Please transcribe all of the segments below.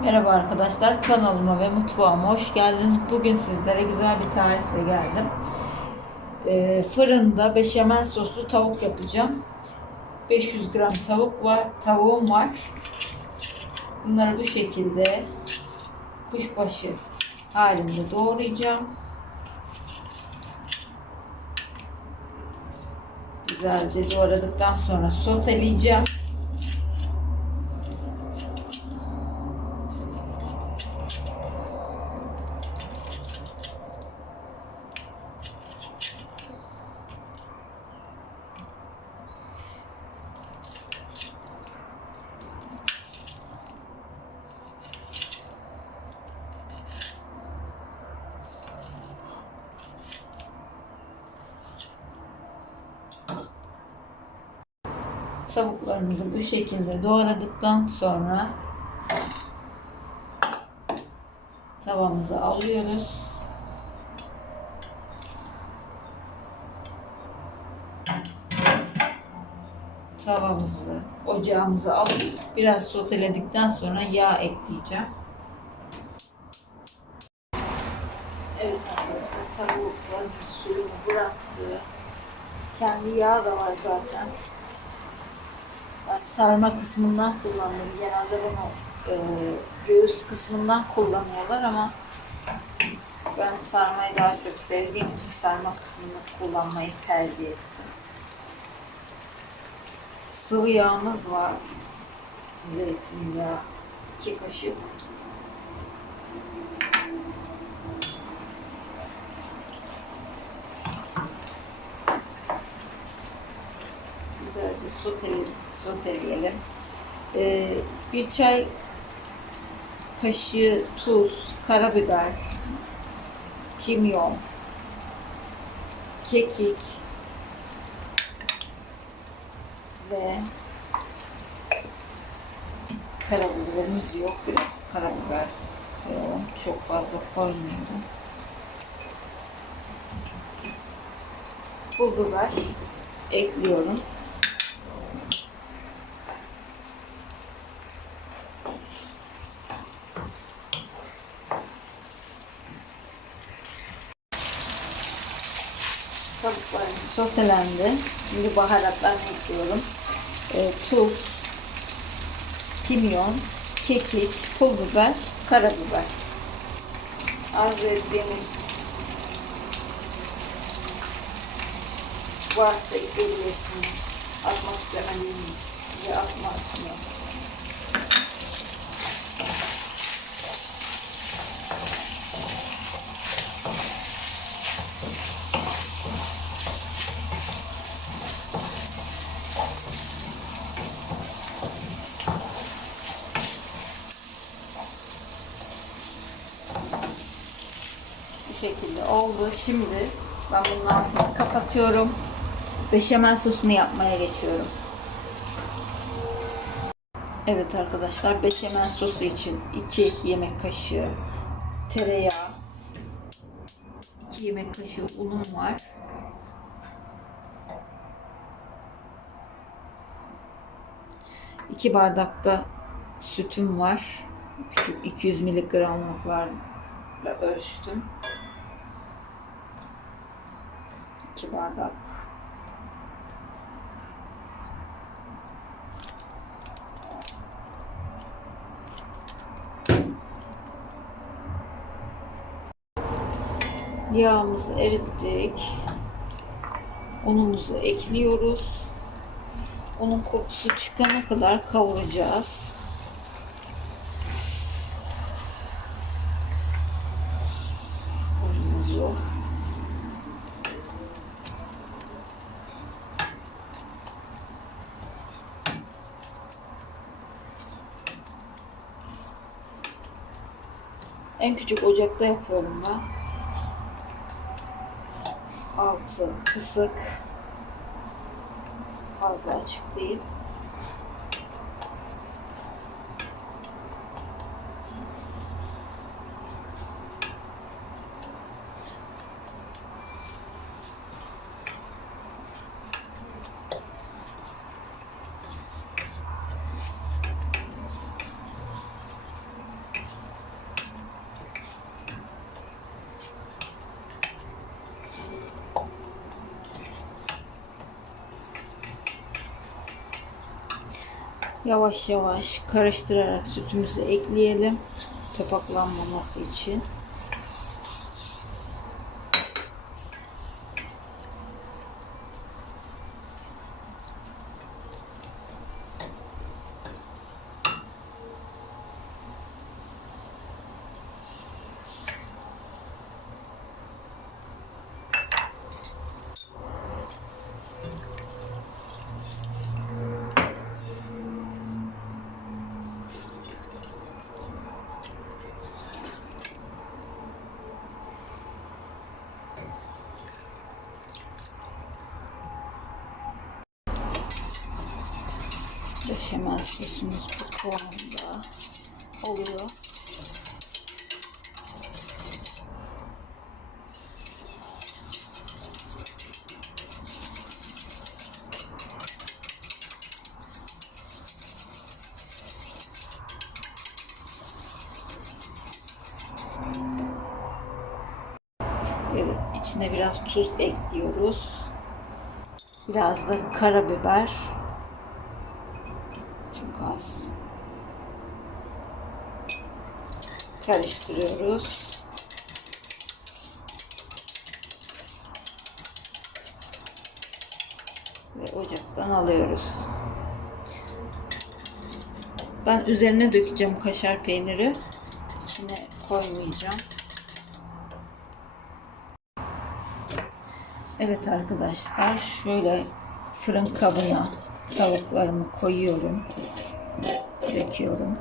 Merhaba arkadaşlar kanalıma ve mutfağıma hoş geldiniz. Bugün sizlere güzel bir tarifle geldim. Ee, fırında beşamel soslu tavuk yapacağım. 500 gram tavuk var, tavuğum var. Bunları bu şekilde kuşbaşı halinde doğrayacağım. Güzelce doğradıktan sonra soteleyeceğim. Tavuklarımızı bu şekilde doğradıktan sonra tavamızı alıyoruz. Tavamızı, ocağımızı alıp biraz soteledikten sonra yağ ekleyeceğim. Evet arkadaşlar tavuklarımız suyunu bıraktı. Kendi yağı da var zaten. Sarma kısmından kullandım. Genelde bunu e, göğüs kısmından kullanıyorlar ama ben sarmayı daha çok sevdiğim için sarma kısmını kullanmayı tercih ettim. Sıvı yağımız var. Zeytinyağı. 2 kaşık. Güzelce soteleyelim. Soteleyelim. Ee, bir çay kaşığı tuz, karabiber, kimyon, kekik ve karabiberimiz yok. Biraz karabiber koyalım. Çok fazla koymayalım. Pul ekliyorum. Sotelendi. Şimdi baharatlarını ekliyorum. E, tuz, kimyon, kekik, pul biber, karabiber. Arzu ettiğimiz varsa ekleyebilirsiniz. Atmak istemediğiniz ve atmazsınız. Bu şekilde oldu. Şimdi ben bunun altını kapatıyorum. Beşamel sosunu yapmaya geçiyorum. Evet arkadaşlar beşamel sosu için 2 yemek kaşığı tereyağı 2 yemek kaşığı unum var. İki bardakta sütüm var. Küçük 200 miligramlıklarla ölçtüm. 2 bardak. Yağımızı erittik. Unumuzu ekliyoruz. Onun kokusu çıkana kadar kavuracağız. Unumuzu En küçük ocakta yapıyorum ben. Altı kısık. Fazla açık değil. Yavaş yavaş karıştırarak sütümüzü ekleyelim. Topaklanmaması için. Beşamel sosumuz bu kıvamda oluyor. Evet, içine biraz tuz ekliyoruz. Biraz da karabiber. Çok az. Karıştırıyoruz. Ve ocaktan alıyoruz. Ben üzerine dökeceğim kaşar peyniri. İçine koymayacağım. Evet arkadaşlar şöyle fırın kabına tavuklarımı koyuyorum. Döküyorum.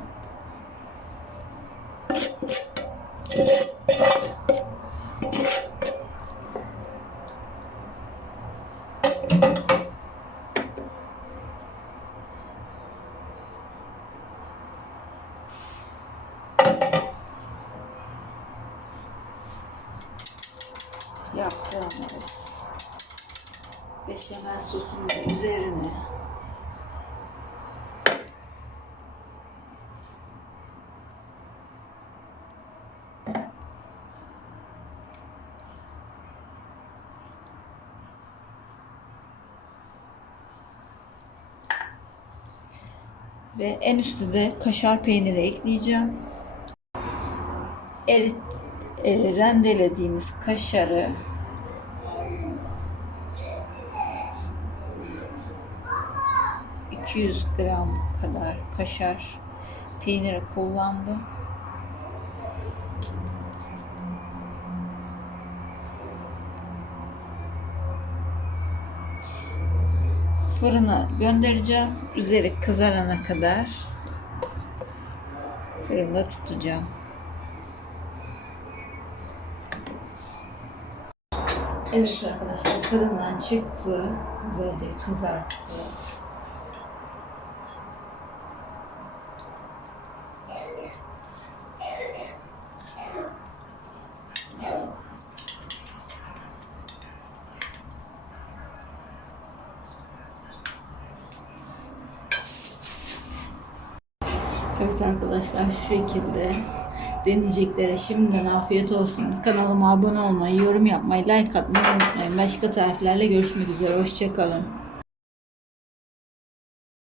Yaptığımız beşamel sosun da üzerine ve en üstü de kaşar peyniri ekleyeceğim. Erit, e, rendelediğimiz kaşarı ...200 gram kadar kaşar peyniri kullandım. Fırına göndereceğim. Üzeri kızarana kadar fırında tutacağım. Evet arkadaşlar fırından çıktı. Güzelce kızarttı. Evet arkadaşlar şu şekilde deneyeceklere şimdiden afiyet olsun. Kanalıma abone olmayı, yorum yapmayı, like atmayı unutmayın. Başka tariflerle görüşmek üzere. Hoşçakalın.